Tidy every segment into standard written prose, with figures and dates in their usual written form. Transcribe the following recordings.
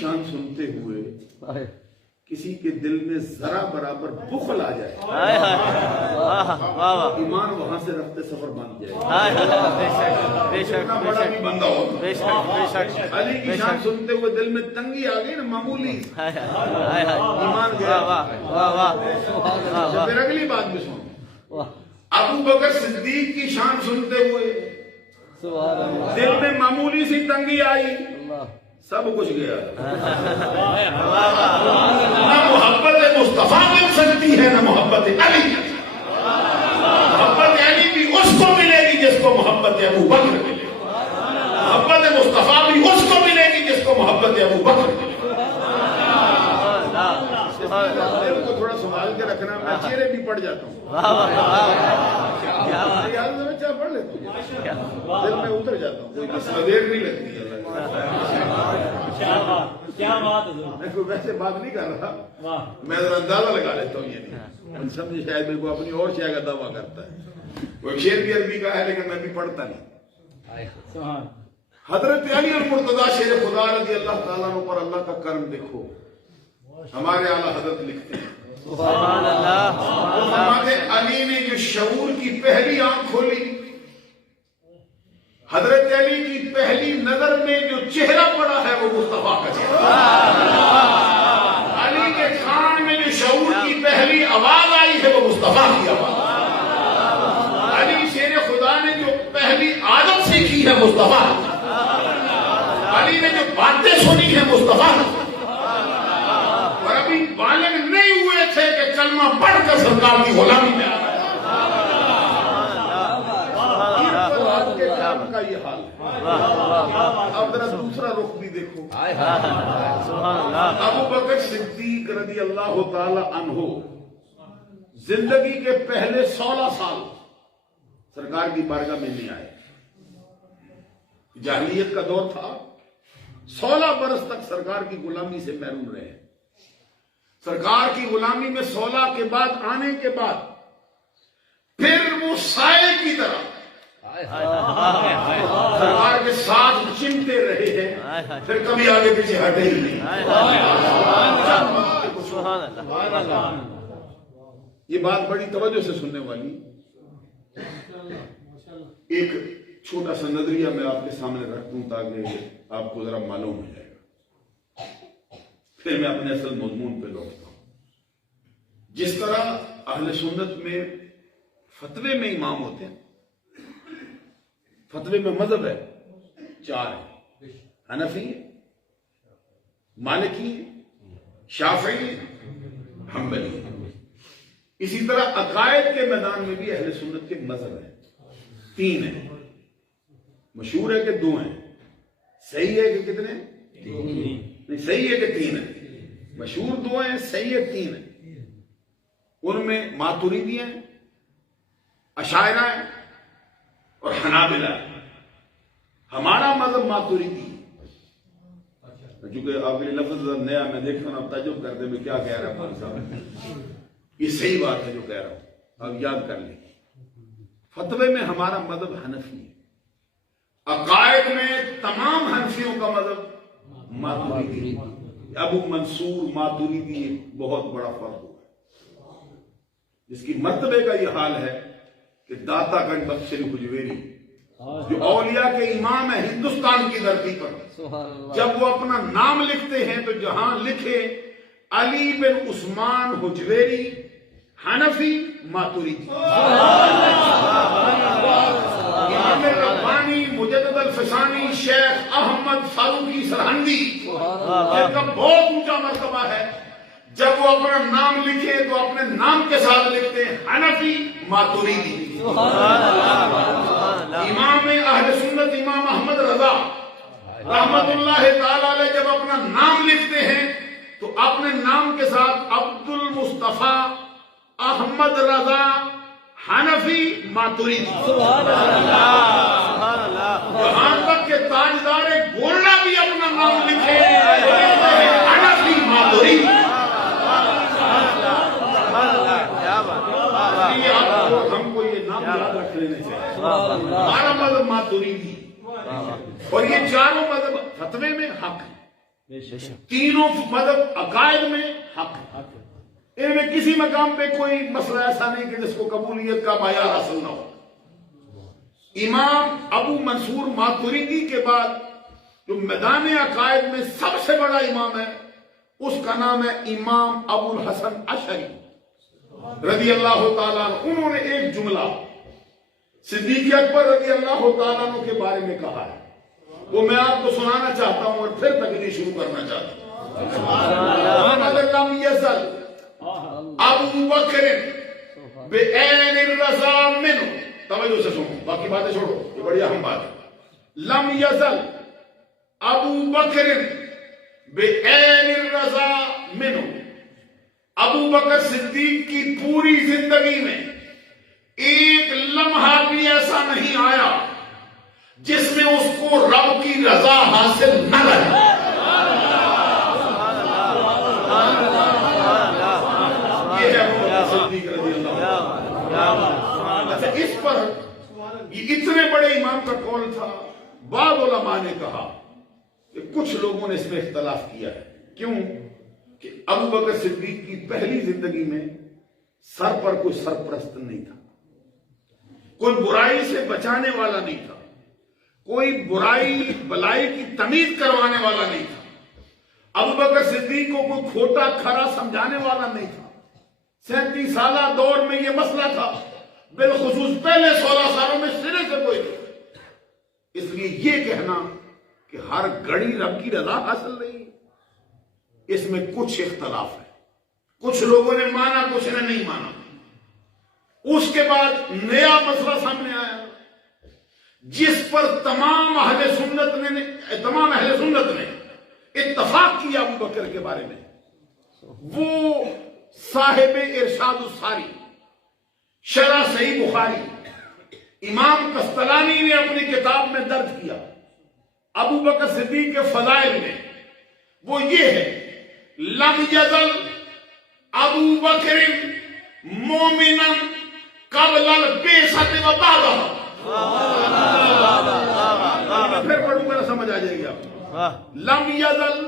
شان سنتے ہوئے کسی کے دل میں ذرا برابر بخل آ جائے ایمان وہاں سے رفتے سفر بن جائے. بڑا بھی بندہ ہوگا. علی کی شان سنتے ہوئے دل میں تنگی آ گئی نا معمولی ایمان گیا. پھر اگلی بات بھی سنو. ابو بکر صدیق کی شان سنتے ہوئے دل میں معمولی سی تنگی آئی, سب کچھ گیا. نہ محبت مصطفیٰ مل سکتی ہے نہ محبت علی. محبت علی بھی اس کو ملے گی جس کو محبت ابو بکر ملے. محبت مصطفیٰ بھی اس کو ملے گی جس کو محبت ابو بکر ملے. دل کو تھوڑا سنبھال کے رکھنا. میں چہرے بھی پڑھ جاتا ہوں, پڑھ لیتا ہوں, دل میں اتر جاتا ہوں. کوئی دیر نہیں لگتی. میں ویسے بات نہیں کر رہا, میں ذرا اندازہ لگا لیتا ہوں. یہ نہیں سمجھے شاید میرے کو اپنی اور شے کا دعویٰ کرتا ہے. وہ شعر بھی عربی کا ہے لیکن میں بھی پڑھتا نہیں. حضرت علی المرتضیٰ شیر خدا رضی اللہ تعالیٰ عنہ پر اللہ کا کرم دیکھو. ہمارے اعلیٰ حضرت لکھتے ہیں محمد علی نے جو شعور کی پہلی آنکھ کھولی, حضرت علی کی پہلی نظر میں جو چہرہ پڑا ہے وہ مصطفیٰ کا چہرہ. علی کے کان میں جو شعور کی پہلی آواز آئی ہے وہ مصطفیٰ کی آواز. علی شیر خدا نے جو پہلی عادت سیکھی ہے مصطفیٰ. علی نے جو باتیں سنی ہے مصطفیٰ. اور ابھی بالغ نہیں ہوئے تھے کہ کلمہ پڑھ کر سرکار کی غلامی میں آ گئے. کا یہ حال ہے. اب ذرا دوسرا رخ بھی دیکھو. ابو بکر صدیق رضی اللہ تعالی عنہ زندگی کے پہلے 16 سال سرکار کی بارگاہ میں نہیں آئے. جاہلیت کا دور تھا. 16 برس تک سرکار کی غلامی سے محروم رہے. سرکار کی غلامی میں 16 کے بعد آنے کے بعد پھر وہ سائے کی طرح سرکار کے ساتھ چمٹے رہے ہیں. پھر کبھی آگے پیچھے ہٹے ہی نہیں. یہ بات بڑی توجہ سے سننے والی. ایک چھوٹا سا نظریہ میں آپ کے سامنے رکھ دوں تاکہ آپ کو ذرا معلوم ہو جائے گا. پھر میں اپنے اصل مضمون پہ لوٹتا ہوں. جس طرح اہل سنت میں فتوے میں امام ہوتے ہیں, فتوے میں مذہب ہے 4 ہے. حنفی, مالکی, شافعی, حنبلی. اسی طرح عقائد کے میدان میں بھی اہل سنت کے مذہب ہیں 3 ہیں. مشہور ہے کہ 2 ہیں. صحیح ہے کہ کتنے؟ نہیں, صحیح ہے کہ 3 ہیں. مشہور 2 ہیں, صحیح ہے 3 ہیں. ان میں ماتریدی ہیں, اشاعرہ ہیں اور حنابلہ. ہمارا مذہب ماتریدی. چونکہ آپ کے لیے لفظ نیا میں دیکھتا ہوں, آپ تعجب کرتے میں کیا کہہ رہا ہے صاحب. یہ صحیح بات ہے جو کہہ رہا ہوں, آپ یاد کر لیں. فتوے میں ہمارا مذہب حنفی ہے. عقائد میں تمام حنفیوں کا مذہب ماتریدی. ابو منصور ماتریدی بہت بڑا فرق ہوا, جس کی مرتبے کا یہ حال ہے کہ داتا گنج بخش حجویری جو اولیاء کے امام ہیں ہندوستان کی دھرتی پر, جب وہ اپنا نام لکھتے ہیں تو جہاں لکھے علی بن عثمان حجویری حنفی ماتریدی. امام ربانی مجدد الفسانی شیخ احمد فاروقی سرہندی جن کا بہت اونچا مرتبہ ہے, جب وہ اپنا نام لکھے تو اپنے نام کے ساتھ لکھتے ہیں حنفی ماتریدی. امام اہل سنت امام احمد رضا رحمت اللہ تعالی علیہ جب اپنا نام لکھتے ہیں تو اپنے نام کے ساتھ عبد المصطفیٰ احمد رضا حنفی ماتریدی. یہاں تک کہ تاجدار گولڈا بھی اپنا نام لکھے حنفی ماتریدی. ہم کو یہ نام یاد رکھ لینے چاہیے. ہمارا مذہب ماتریدی. اور یہ چاروں مذہب فتوے میں حق ہے. تینوں مذہب عقائد میں حق ہے، ان میں کسی مقام پہ کوئی مسئلہ ایسا نہیں کہ جس کو قبولیت کا معیار حاصل نہ ہو۔ امام ابو منصور ماتریدی کے بعد جو میدان عقائد میں سب سے بڑا امام ہے اس کا نام ہے امام ابو الحسن اشعری رضی اللہ تعالیٰ عنہ۔ انہوں نے ایک جملہ صدیق اکبر رضی اللہ تعالیٰ عنہ کے بارے میں کہا ہے، وہ میں آپ کو سنانا چاہتا ہوں اور پھر تقریر شروع کرنا چاہتا ہوں۔ لم یزل ابو بکر بعین الرضا منہ، توجہ سے سنو، باقی باتیں چھوڑو، یہ بڑی اہم بات ہے۔ لم یزل ابو بکر بعین الرضا منہ، ابو بکر صدیق کی پوری زندگی میں ایک لمحہ بھی ایسا نہیں آیا جس میں اس کو رب کی رضا حاصل نہ رہے۔ یہ ہے ابو بکر صدیق رضی اللہ عنہ۔ اچھا، اس پر یہ اتنے بڑے امام کا قول تھا، بعض علماء نے کہا کہ کچھ لوگوں نے اس میں اختلاف کیا ہے۔ کیوں؟ کہ ابو بکر صدیق کی پہلی زندگی میں سر پر کوئی سرپرست نہیں تھا، کوئی برائی سے بچانے والا نہیں تھا، کوئی برائی بلائی کی تمیز کروانے والا نہیں تھا۔ ابو بکر صدیق کو کوئی کھوٹا کھرا سمجھانے والا نہیں تھا۔ 37 سالہ دور میں یہ مسئلہ تھا، بالخصوص پہلے 16 سالوں میں سرے سے کوئی نہیں۔ اس لیے یہ کہنا کہ ہر گھڑی رب کی رضا حاصل نہیں، اس میں کچھ اختلاف ہے، کچھ لوگوں نے مانا، کچھ نے نہیں مانا۔ اس کے بعد نیا مسئلہ سامنے آیا جس پر تمام اہل سنت نے اتفاق کیا ابو بکر کے بارے میں، وہ صاحب ارشاد الساری شرح صحیح بخاری امام قسطلانی نے اپنی کتاب میں درج کیا ابو بکر صدیق کے فضائل میں، وہ یہ ہے: لم یزل ابو بکر مومنا قبل البعثۃ و بعدها۔ میں پھر پڑھوں گا، سمجھ آ جائے گی آپ کو۔ لم یزل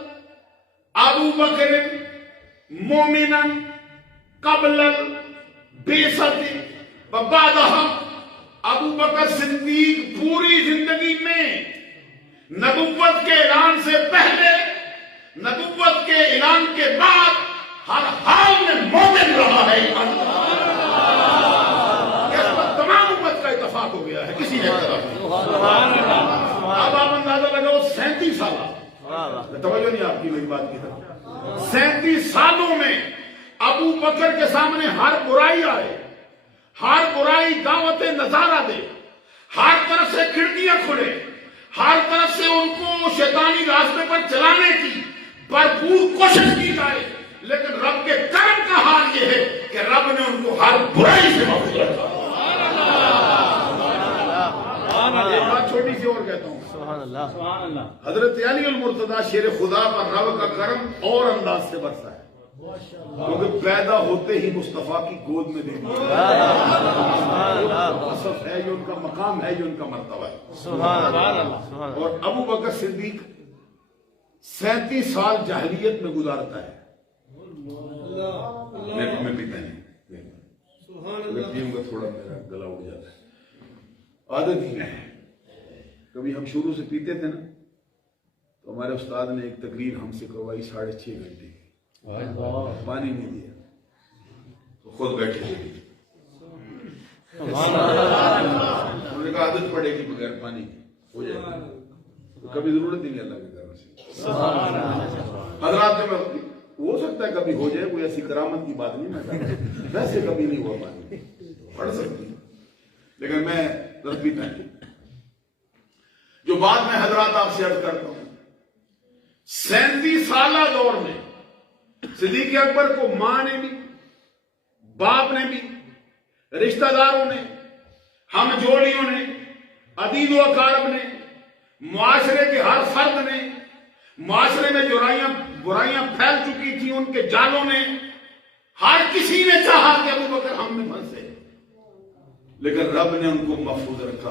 ابو بکر مومنا قبل البعثۃ و بعدها۔ ابو بکر صدیق پوری زندگی میں نبوت کے اعلان سے پہلے، نبوت کے اعلان کے بعد ہر حال میں مومن رہا ہے۔ اس پر تمام امت کا اتفاق ہو گیا ہے، کسی نے اختلاف نہیں۔ اب آپ اندازہ لگاؤ، 37 سالہ، توجہ نہیں آپ کی میری بات کی طرف، 37 سالوں میں ابو بکر کے سامنے ہر برائی آئے، ہر برائی دعوت نظارہ دے، ہر طرف سے کھڑکیاں کھلے، ہر طرف سے ان کو شیطانی راستے پر چلانے کی بھرپور کوشش کی جائے، لیکن رب کے کرم کا حال یہ ہے کہ رب نے ان کو ہر برائی سے محفوظ رکھا۔ ایک بات چھوٹی سی اور کہتا ہوں، حضرت علی المرتضیٰ شیر خدا پر رب کا کرم اور انداز سے برسا ہے، کیونکہ پیدا ہوتے ہی مصطفیٰ کی گود میں دے دیا ہے، یہ ان کا مقام ہے، یہ ان کا مرتبہ ہے۔ اور ابو بکر صدیق 37 سال جاہلیت میں گزارتا ہے۔ میں پیتا نہیں، تھوڑا میرا گلا اڑ جاتا ہے، عادت ہی ہے۔ کبھی ہم شروع سے پیتے تھے نا تو ہمارے استاد نے ایک تقریر ہم سے کروائی 6.5 گھنٹے کی، پانی نہیں دیا تو خود بیٹھے تھے، انہوں نے کہا عادت پڑے گی بغیر پانی ہو جائے گی، تو کبھی ضرورت ہی نہیں اللہ کے کرم سے۔ حضرات میں ہو سکتا ہے کبھی ہو جائے، کوئی ایسی کرامت کی بات نہیں، میں ویسے کبھی نہیں ہوا، پانی پڑھ سکتی، لیکن میں ضرور پیتا نہیں۔ جو بات میں حضرات آپ سے عرض کرتا ہوں، 37 سالہ دور میں صدیق اکبر کو ماں نے بھی، باپ نے بھی، رشتہ داروں نے، ہم جوڑیوں نے، عدید و اقارب نے، معاشرے کے ہر فرد نے، معاشرے میں جو برائیاں پھیل چکی تھی ان کے جالوں نے، ہر کسی نے چاہا کہ ابو بکر ہم میں پھنسے، لیکن رب نے ان کو محفوظ رکھا۔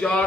4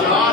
4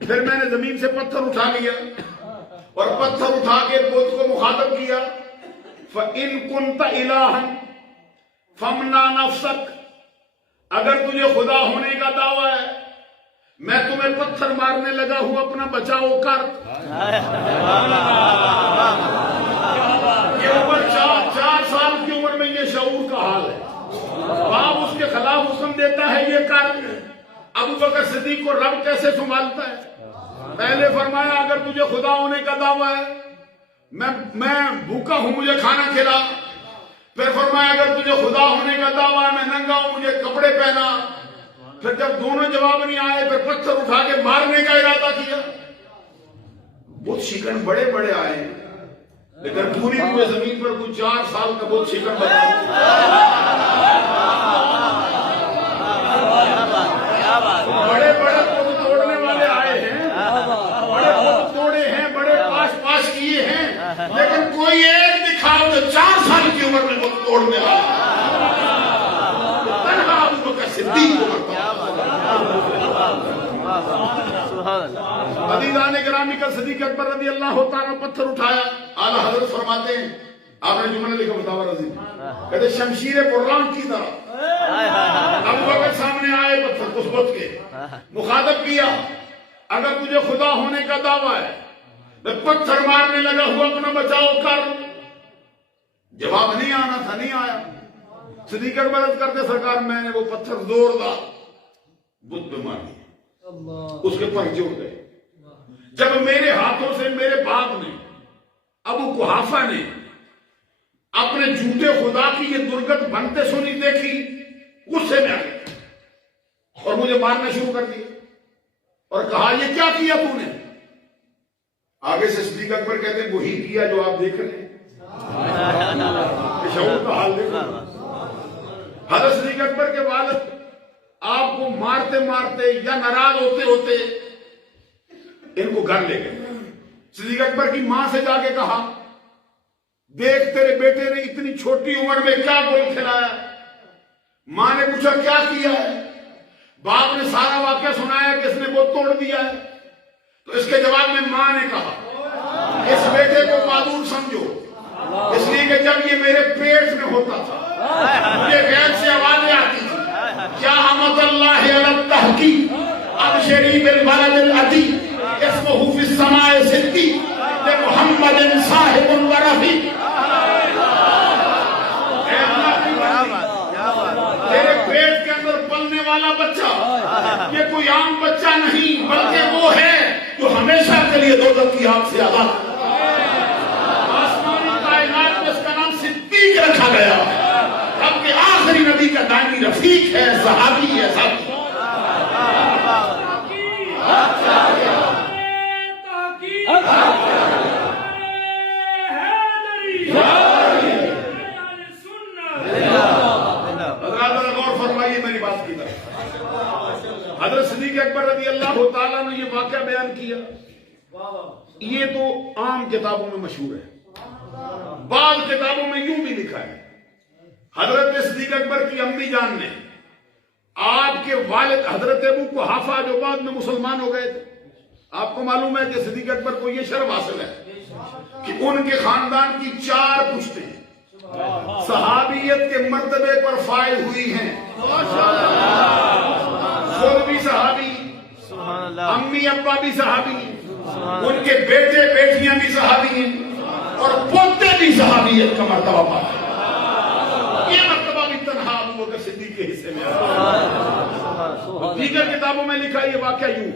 پھر میں نے زمین سے پتھر اٹھا لیا اور پتھر اٹھا کے بت کو مخاطب کیا، فَإِن كُنْتَ إِلَٰهًا فَامْنَعْ نَفْسَكَ، اگر تجھے خدا ہونے کا دعویٰ ہے، میں تمہیں پتھر مارنے لگا ہوں، اپنا بچاؤ کر۔ یہ عمر 4 سال کی عمر میں یہ شعور کا حال ہے۔ باپ اس کے خلاف حکم دیتا ہے یہ کر، ابو بکر صدیق کو رب کیسے سنبھالتا ہے؟ پہلے فرمایا اگر تجھے خدا ہونے کا دعویٰ ہے میں بھوکا ہوں مجھے کھانا کھلا، پھر فرمایا اگر تجھے خدا ہونے کا دعویٰ ہے میں ننگا ہوں مجھے کپڑے پہنا، پھر جب دونوں جواب نہیں آئے پھر پتھر اٹھا کے مارنے کا ارادہ کیا۔ بت شکن بڑے بڑے آئے ہیں لیکن پوری ہوئے زمین پر کوئی 4 سال کا بت شکن بتا۔ بڑے بڑے بت توڑنے والے آئے ہیں، بڑے بت توڑے ہیں، بڑے پاش کیے ہیں، لیکن کوئی ایک دکھاؤ جو 4 سال کی عمر میں بت توڑنے والا تنہا ابو بکر صدیق کو مرتا۔ عزیزان گرامی کا صدیق اکبر رضی اللہ تعالیٰ پتھر اٹھایا، اعلیٰ حضرت فرماتے ہیں، آپ نے جملہ لکھا مطابع رضی، کہتے شمشیر بران کی طرح ابو بکر سامنے آئے، پتھر اس بت کے مخاطب کیا، اگر تجھے خدا ہونے کا دعویٰ ہے میں پتھر مارنے لگا ہوا، اپنا بچاؤ کر۔ جواب نہیں آنا تھا، نہیں آیا۔ صدیق اکبر عرض کرتے سرکار میں نے وہ پتھر زوردار بت پہ مار دیا، اس کے پر جوڑ گئے۔ جب میرے ہاتھوں سے میرے باپ نے ابو قحافہ نے اپنے جھوٹے خدا کی یہ درگت بنتے سنی دیکھی، غصے میں آ گئے اور مجھے مارنا شروع کر دیا اور کہا یہ کیا کیا تو نے؟ آگے سے صدیق اکبر کہتے ہیں وہی کیا جو آپ دیکھ رہے ہیں۔ شعور کا حال دیکھو۔ حضرت صدیق اکبر کے والد آپ کو مارتے مارتے یا ناراض ہوتے ہوتے ان کو گھر لے گئے۔ صدیق اکبر کی ماں سے جا کے کہا دیکھ تیرے بیٹے نے اتنی چھوٹی عمر میں کیا گول کھلایا۔ ماں نے پوچھا کیا کیا ہے؟ باپ نے سارا واقعہ سنایا کہ اس نے وہ توڑ دیا ہے۔ تو اس کے جواب میں ماں نے کہا اس بیٹے کو معذور سمجھو، اس لیے کہ جب یہ میرے پیٹ میں ہوتا تھا مجھے غیب سے آوازیں آتی تھی، کیا حمد اللہ علی التحقیق ابشری بالبلد العتیق اسمہ فی السماء صدیق محمد صاحب ورفیع۔ تیرے پیٹ کے اندر پلنے والا بچہ یہ کوئی عام بچہ نہیں بلکہ وہ ہے جو ہمیشہ کے لیے دوزخ کی آگ سے آزاد۔ آسمانی کائنات میں اس کا نام صدیق رکھا گیا، رب کے آخری نبی کا دائمی رفیق ہے، صحابی ہے، ساتھی۔ حضرت صدیق اکبر رضی اللہ تعالیٰ نے یہ واقعہ بیان کیا، یہ تو عام کتابوں میں مشہور ہے، بعض کتابوں میں یوں بھی لکھا ہے حضرت صدیق اکبر کی امی جان نے آپ کے والد حضرت ابو قحافہ جو بعد میں مسلمان ہو گئے تھے، آپ کو معلوم ہے کہ صدیق اکبر کو یہ شرف حاصل ہے کہ ان کے خاندان کی 4 پشتیں صحابیت کے مرتبے پر فائز ہوئی ہیں۔ خود بھی صحابی، امی ابا بھی صحابی، ان کے بیٹے بیٹیاں بھی صحابی ہیں اور پوتے بھی صحابیت کا مرتبہ پاتے ہیں۔ یہ مرتبہ بھی تنہا ابو بکر صدیق کے حصے میں آتا۔ دیگر کتابوں میں لکھا یہ واقعہ یوں،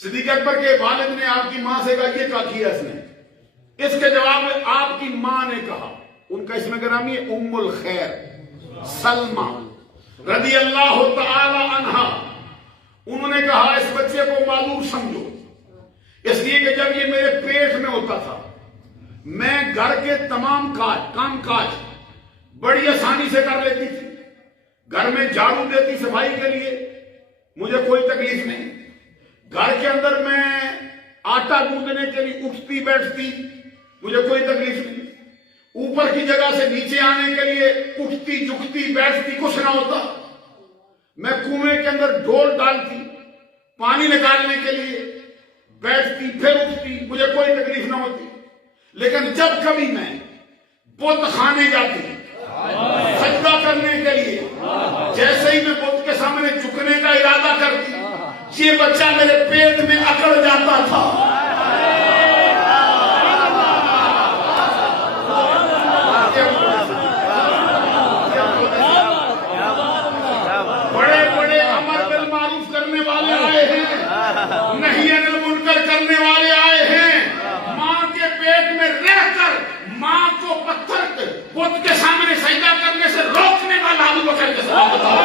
صدیق اکبر کے والد نے آپ کی ماں سے کہا یہ کیا کیا اس نے؟ اس کے جواب میں آپ کی ماں نے کہا، ان کا اسم گرامی ہے ام الخیر سلمہ رضی اللہ تعالی عنہا، انہوں نے کہا اس بچے کو معذور سمجھو، اس لیے کہ جب یہ میرے پیٹ میں ہوتا تھا میں گھر کے تمام کام کاج بڑی آسانی سے کر لیتی تھی، گھر میں جھاڑو دیتی صفائی کے لیے مجھے کوئی تکلیف نہیں، گھر کے اندر میں آٹا گوندنے کے لیے اٹھتی بیٹھتی مجھے کوئی تکلیف نہیں، اوپر کی جگہ سے نیچے آنے کے لیے اٹھتی جھکتی بیٹھتی کچھ نہ ہوتا، میں کنویں کے اندر ڈول ڈالتی پانی نکالنے کے لیے بیٹھتی پھر اٹھتی, مجھے کوئی تکلیف نہ ہوتی. لیکن جب کبھی میں بت خانے جاتی سجدہ کرنے کے لیے, جیسے ہی میں بت کے سامنے جھکنے کا ارادہ کرتی, یہ بچہ میرے پیٹ میں اکڑ جاتا تھا. بڑے بڑے امر بالمعروف کرنے والے آئے ہیں, نہی عن المنکر کرنے والے آئے ہیں. ماں کے پیٹ میں رہ کر ماں کو پتھر بت کے سامنے سجدہ کرنے سے روکنے والا ابو بکر کے ساتھ.